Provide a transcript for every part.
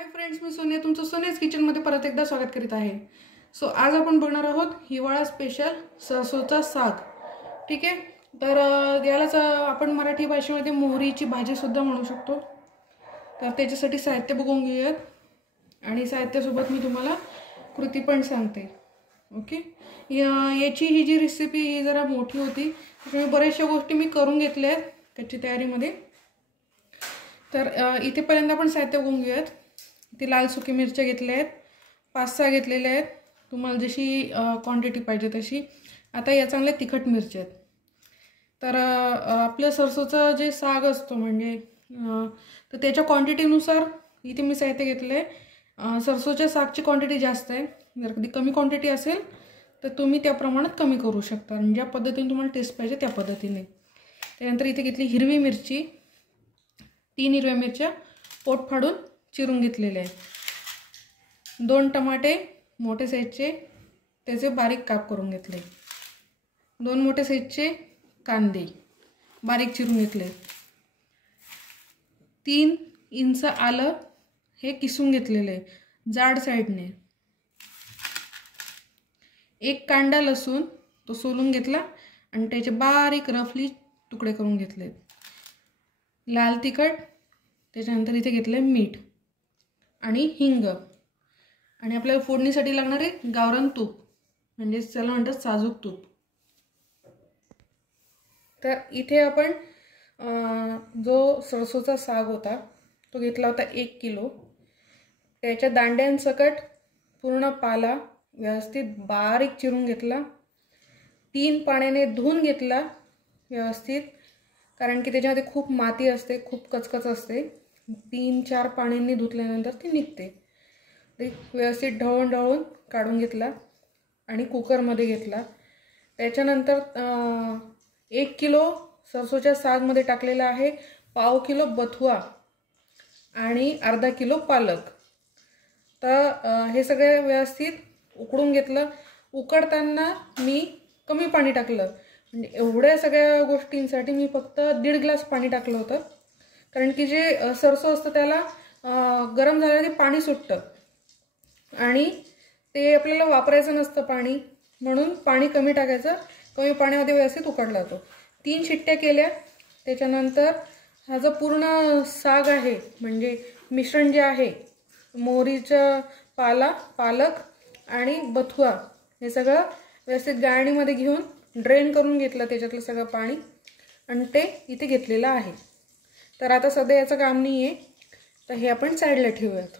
Hi friends, मी सोनिया तुमचं सोनियाज किचनमध्ये परत एकदा स्वागत करीत आहे। सो आज आपण बघणार आहोत हिवाळा स्पेशल सरसोचा साग। ठीक आहे, तर यालाच आपण मराठी भाषेमध्ये मोहरीची भाजी सुद्धा म्हणू शकतो। तर त्याच्यासाठी साहित्य बघून घेऊयात आणि साहित्यासोबत मी तुम्हाला कृती पण सांगते। ओके, याची ही जी रेसिपी ही जरा मोठी होती, त्यामुळे बऱ्याचशा गोष्टी मी करून घेतल्या आहेत त्याची तयारीमध्ये। तर इथे पर्यंत आपण साहित्य बघून घेऊयात। ती लाल सुकी मिरच्या घेतल्या आहेत, 5-6 घेतलेल्या आहेत, तुम्हाला जशी क्वांटिटी पाहिजे तशी। आता या चांगल्या तिखट मिरच्या आहेत। तर आपल्या सरसोचं जे साग असतो म्हणजे तर त्याच्या क्वांटिटीनुसार इथे मी साहित्य घेतलं आहे। सरसोच्या सागची क्वांटिटी जास्त आहे, जर कधी कमी क्वांटिटी असेल तर तुम्ही त्या प्रमाणात कमी करू शकता, म्हणजे ज्या पद्धतीने तुम्हाला टेस्ट पाहिजे त्या पद्धतीने। त्यानंतर इथे घेतली हिरवी मिरची, 3 हिरव्या मिरच्या पोट फाडून चिरून घेतलेले आहे। 2 टमाटे मोठे साईजचे त्याचे बारीक काप करून घेतले। 2 मोठे साईजचे कांदे बारीक चिरून घेतले। 3 इंच आलं हे किसून घेतलेले जाड साईडने। 1 कांडा लसूण तो सोलून घेतला आणि त्याचे बारीक रफली तुकडे करून घेतले। लाल तिखट, त्याच्यानंतर इथे घेतले मीठ आणि हिंग, आणि आपल्याला फोडणीसाठी लागणारे गावरान तूप म्हणजे त्याला म्हणतात साजूक तूप। तर इथे आपण जो सरसोचा साग होता तो घेतला होता 1 किलो। त्याच्या दांड्यांसकट पूर्ण पाला व्यवस्थित बारीक चिरून घेतला। 3 पाण्याने धुवून घेतला व्यवस्थित, कारण की त्याच्यामध्ये खूप माती असते, खूप कचकच असते। 3-4 पाण्याने धुतल्यानंतर ती निघते। व्यवस्थित ढवळून काढून घेतला आणि कुकरमध्ये घेतला। त्याच्यानंतर 1 किलो सरसोच्या सागमध्ये टाकलेला आहे पाव किलो बथुआ आणि अर्धा किलो पालक। तर हे सगळे व्यवस्थित उकडून घेतलं। उकडताना मी कमी पाणी टाकलं, म्हणजे एवढ्या सगळ्या गोष्टींसाठी मी फक्त 1.5 ग्लास पाणी टाकलं होतं, कारण की जे सरसो असतं त्याला गरम झाल्याने पाणी सुटतं आणि ते आपल्याला वापरायचं नसतं पाणी, म्हणून पाणी कमी टाकायचं। कमी पाण्यामध्ये व्यवस्थित उकडला तो। 3 शिट्ट्या केल्या। त्याच्यानंतर हा जो पूर्ण साग आहे म्हणजे मिश्रण जे आहे मोहरीचा पाला, पालक आणि बथुआ, हे सगळं व्यवस्थित गाळणीमध्ये घेऊन ड्रेन करून घेतलं त्याच्यातलं सगळं पाणी, आणि ते इथे घेतलेलं आहे। तर आता सध्या याचं काम नाही आहे, तर हे आपण साईडला ठेवूयात।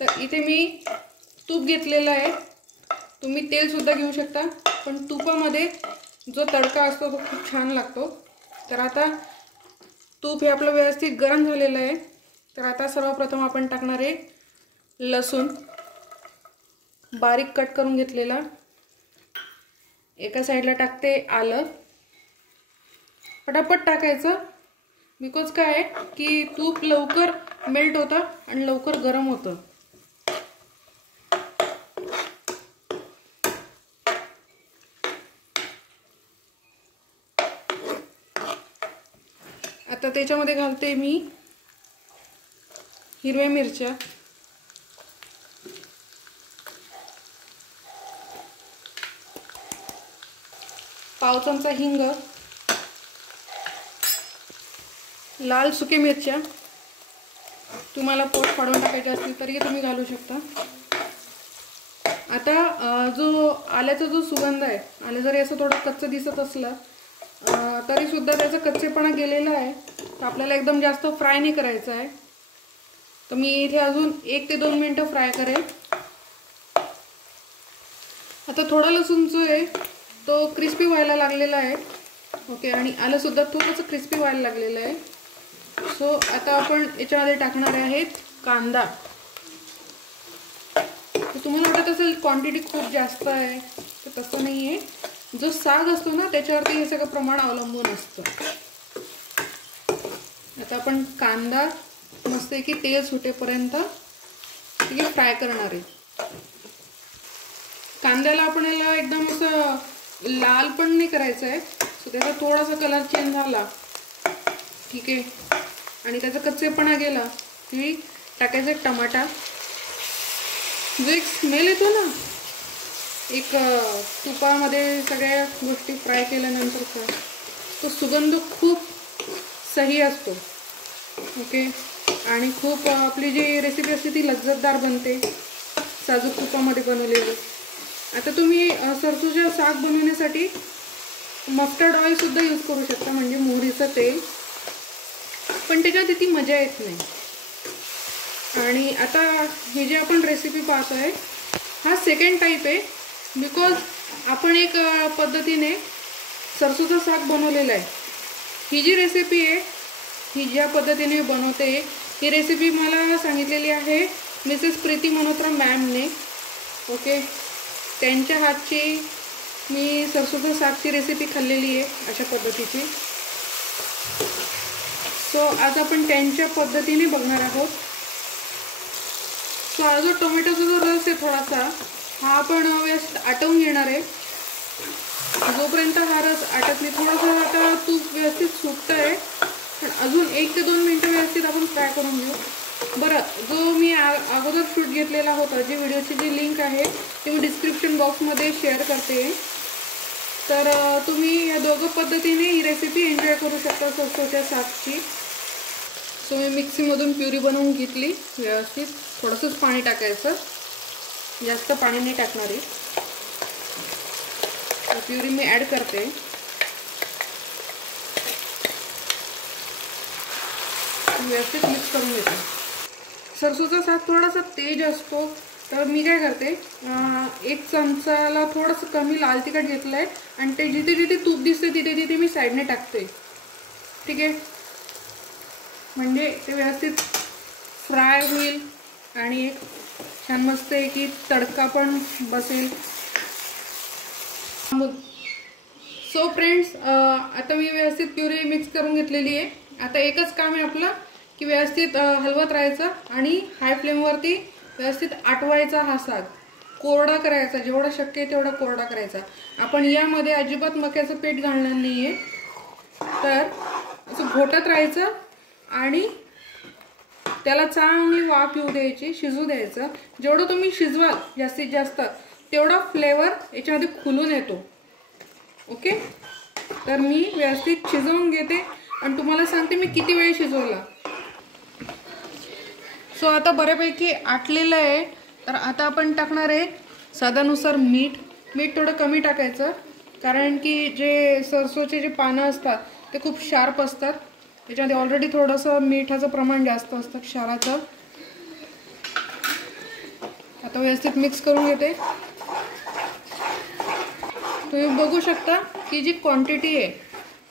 तर इथे मी तूप घेतलेलं आहे, तुम्ही तेल सुद्धा घेऊ शकता, पण तुपामध्ये जो तडका असतो तो खूप छान लागतो। तर आता तूप हे आपलं व्यवस्थित गरम झालेलं आहे। तर आता सर्वप्रथम आपण टाकणार आहे लसूण बारीक कट करून घेतलेला। एका साईडला टाकते आलं, पटापट टाकायचं, बिकॉज काय आहे की तूप लवकर मेल्ट होतं आणि लवकर गरम होतं। आता त्याच्यामध्ये घालते मी हिरव्या मिरच्या, पाव चमचा हिंग, लाल सुकी मिरच्या, तुम्हाला पोट फाडून टाकायचे असतील तरी तुम्ही घालू शकता। आता जो आल्याचा जो सुगंध आहे, आलं जरी असं थोडं कच्चं दिसत असलं तरी सुद्धा त्याचा कच्चेपणा गेलेला आहे, तर आपल्याला एकदम जास्त फ्राय नाही करायचं आहे। तर मी इथे अजून 1 ते 2 मिनिटं फ्राय करेल। आता थोडा लसूण जो आहे तो क्रिस्पी व्हायला लागलेला आहे। ओके, आणि आलं सुद्धा थोडंसं क्रिस्पी व्हायला लागलेलं आहे। सो आता आपण याच्यामध्ये टाकणार आहेत कांदा। तर तुम्हाला वाटत असेल क्वांटिटी खूप जास्त आहे, तर तसं नाही आहे। जो साग असतो ना त्याच्यावरती हे सगळं प्रमाण अवलंबून असतं। आता आपण कांदा मस्त की तेल सुटेपर्यंत फ्राय करणार आहे। कांद्याला आपण याला एकदम असं लाल पण नाही करायचं आहे, सो त्याचा थोडासा कलर चेंज झाला, ठीक आहे, आणि त्याचा कच्चेपणा गेला की टाकायचा टमाटा. जो एक स्मेल येतो ना, एक तुपामध्ये सगळ्या गोष्टी फ्राय केल्यानंतरचा, तो सुगंध खूप सही असतो. ओके. आणि खूप आपली जी रेसिपी असते ती लज्जतदार बनते साजूक तुपामध्ये बनवलेली. आता तुम्ही सरसोच्या साग बनवण्यासाठी मस्टर्ड ऑइलसुद्धा यूज करू शकता, म्हणजे मोहरीचं तेल, पण त्याच्यात ती मजा येत नाही. आणि आता हे जे आपण रेसिपी पाहतो आहे हा सेकंड टाईप आहे, बिकॉज आपण एक पद्धतीने सरसोचा साग बनवलेला आहे. ही जी रेसिपी आहे, ही ज्या पद्धतीने बनवते, ही रेसिपी मला सांगितलेली आहे मिसेस प्रीती मल्होत्रा मॅमने. ओके. त्यांच्या हातची मी सरसोचा सागची रेसिपी खाल्लेली आहे अशा पद्धतीची. सो आज आपण त्यांच्या पद्धतीने बघणार आहोत. सो हा जो टोमॅटोचा जो रस आहे थोडासा, हा आपण व्यवस्थित आटवून घेणार आहे. जोपर्यंत हा रस आटत नाही, थोडंसं आता तूप व्यवस्थित सुटतं आहे, पण अजून 1 ते 2 मिनटं व्यवस्थित आपण फ्राय करून घेऊ. बरं, जो मी अगोदर शूट घेतलेला होता, जी व्हिडिओची जी लिंक आहे ती मी डिस्क्रिप्शन बॉक्समध्ये शेअर करते. तर तुम्ही या दोघं पद्धतीने ही रेसिपी एन्जॉय करू शकता सरसोच्या सागची. सो मी मिक्सीमधून प्युरी बनवून घेतली व्यवस्थित. थोडंसंच पाणी टाकायचं, जास्त पाणी नाही टाकणार आहे. प्युरी मी ॲड करते. व्यवस्थित मिक्स करून घेते. सरसोचा साग थोडासा तेज असतो, तर मी काय करते, 1 चमचाला थोडंसं कमी लाल तिखट घेतलं आहे आणि ते जिथे जिथे तूप दिसते तिथे तिथे मी साईडने टाकते. ठीक आहे. म्हणजे ते व्यवस्थित फ्राय होईल आणि एक छान मस्त आहे की तडका पण बसेल. सो फ्रेंड्स, आता मी व्यवस्थित प्युरी मिक्स करून घेतलेली आहे. आता एकच काम आहे आपलं की व्यवस्थित हलवत राहायचं आणि हाय फ्लेमवरती व्यवस्थित आटवायचा. हा साग कोरडा करायचा, जेवढा शक्य आहे तेवढा कोरडा करायचा. आपण यामध्ये अजिबात मक्याचं पीठ घालणार नाही आहे. तर असं घोटत राहायचं आणि त्याला चांगली वाफ येऊ द्यायची, शिजू द्यायचं. जेवढं तुम्ही शिजवाल जास्तीत जास्त, तेवढा फ्लेवर याच्यामध्ये खुलून येतो. ओके. तर मी व्यवस्थित शिजवून घेते आणि तुम्हाला सांगते मी किती वेळ शिजवला. सो आता बऱ्यापैकी आटलेलं आहे. तर आता आपण टाकणार आहे स्वादानुसार मीठ. मीठ थोडं कमी टाकायचं, कारण की जे सरसोचे जे पानं असतात ते खूप शार्प असतात. त्याच्यामध्ये ऑलरेडी थोडंसं मिठाचं प्रमाण जास्त असतं, क्षाराचं. आता व्यवस्थित मिक्स करून घेते. तुम्ही बघू शकता की जी क्वांटिटी आहे,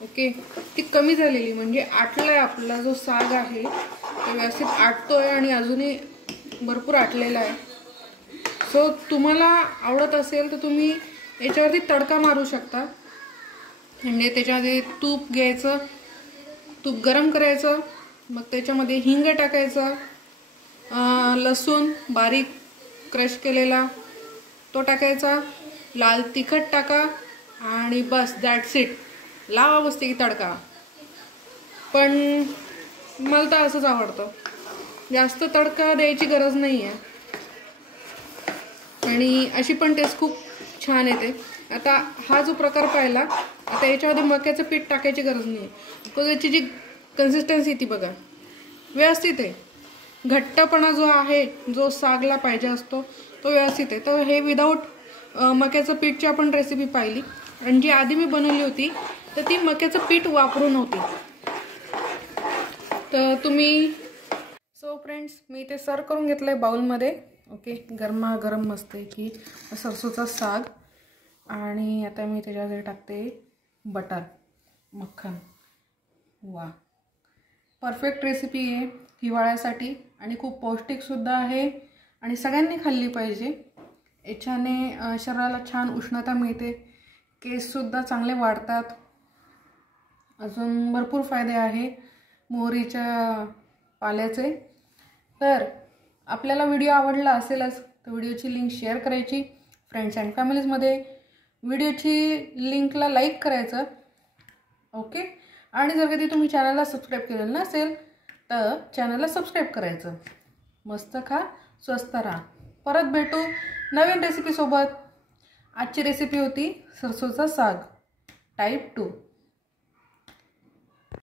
ओके, ती कमी झालेली, म्हणजे आटलाय आपला जो साग आहे तो व्यवस्थित आटतोय आणि अजूनही भरपूर आटलेला आहे. सो तुम्हाला आवडत असेल तर तुम्ही याच्यावरती तडका मारू शकता. म्हणजे त्याच्यामध्ये तूप घ्यायचं, तूप गरम करायचं, मग त्याच्यामध्ये हिंग टाकायचं, लसूण बारीक क्रश केलेला तो टाकायचा, लाल तिखट टाका आणि बस, दॅट्स इट. लावा बसते की तडका. पण मला तर असंच आवडतं, जास्त तडका द्यायची गरज नाही आहे आणि अशी पण टेस्ट खूप छान येते. आता हा जो प्रकार पाहिला, आता याच्यामध्ये मक्याचं पीठ टाकायची गरज नाही आहे, बिकॉज याची जी कन्सिस्टन्सी ती बघा व्यवस्थित आहे. घट्टपणा जो आहे, जो सागला पाहिजे असतो तो व्यवस्थित आहे. तर हे विदाऊट मक्याचं पीठची आपण रेसिपी पाहिली, आणि जी आधी मी बनवली होती तर ती मक्याचं पीठ वापरून होती. तर तुम्ही, सो फ्रेंड्स, मी ते सर्व करून घेतलं आहे बाउलमध्ये. ओके. गरमागरम मस्त आहे की सरसोचा साग. आणि आता मी त्याच्यामध्ये टाकते बटर, मक्खन. वा, परफेक्ट रेसिपी आहे हिवाळ्यासाठी आणि खूप पौष्टिकसुद्धा आहे आणि सगळ्यांनी खाल्ली पाहिजे. याच्याने शरीराला छान उष्णता मिळते, केससुद्धा चांगले वाढतात, अजून भरपूर फायदे आहे मोहरीच्या पाल्याचे. तर आपल्याला व्हिडिओ आवडला असेलच तर व्हिडिओची लिंक शेअर करायची फ्रेंड्स अँड फॅमिलीजमध्ये. व्हिडिओची लिंकला लाईक करायचं. ओके. आणि जर कधी तुम्ही चॅनलला सबस्क्राईब केलेलं नसेल तर चॅनलला सबस्क्राईब करायचं. मस्त खा, स्वस्त राहा. परत भेटू नवीन रेसिपीसोबत. आजची रेसिपी होती सरसोचा साग टाईप 2.